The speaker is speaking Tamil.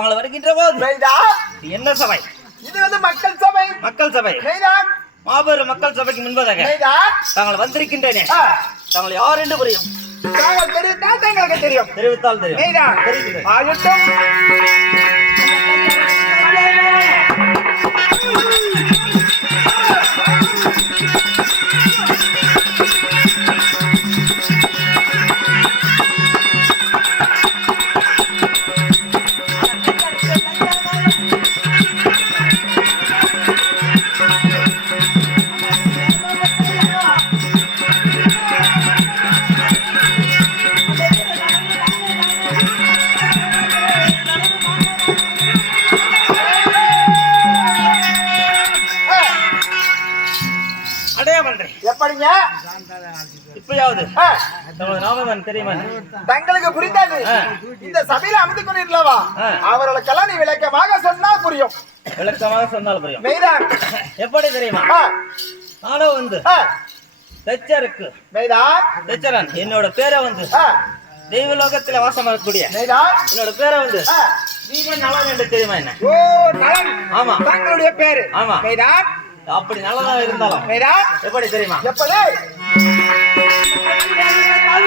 தாங்கள் வருகின்ற போது என்ன சபை? இது வந்து மக்கள் சபை. மக்கள் சபை. மாபெரும் மக்கள் சபைக்கு முன்பதாக தாங்கள் வந்திருக்கின்றேனே, தாங்கள் யார் என்று புரியும்? தெரிவித்தால் தங்களுக்கு தெரியும். தெரிவித்தால் தெரியும். ஆகட்டும். எப்படிங்க? இப்பயாவது நாமதான் தெரியுமா? தங்களுக்கு புரிந்தது. இந்த சபையில அமர்ந்து கொண்டிருந்தவா அவர்களுக்கெல்லாம் நீ விளக்கமாக சொன்னால் புரியும். விளக்கமாக சொன்னால் புரியும். எப்படி தெரியுமா? நானும் வந்து தச்சருக்கு தச்சரன். என்னோட பேரை வந்து தெய்வலோகத்துல வாசமாகக்கூடிய என்னோட பேரை வந்து வீரன் நலன் என்று தெரியுமா? என்ன? ஓ, நலன். ஆமா, தங்களுடைய பேரு. ஆமா. அப்படி நல்லதா இருந்தாலும் எப்படி தெரியுமா? எப்படி?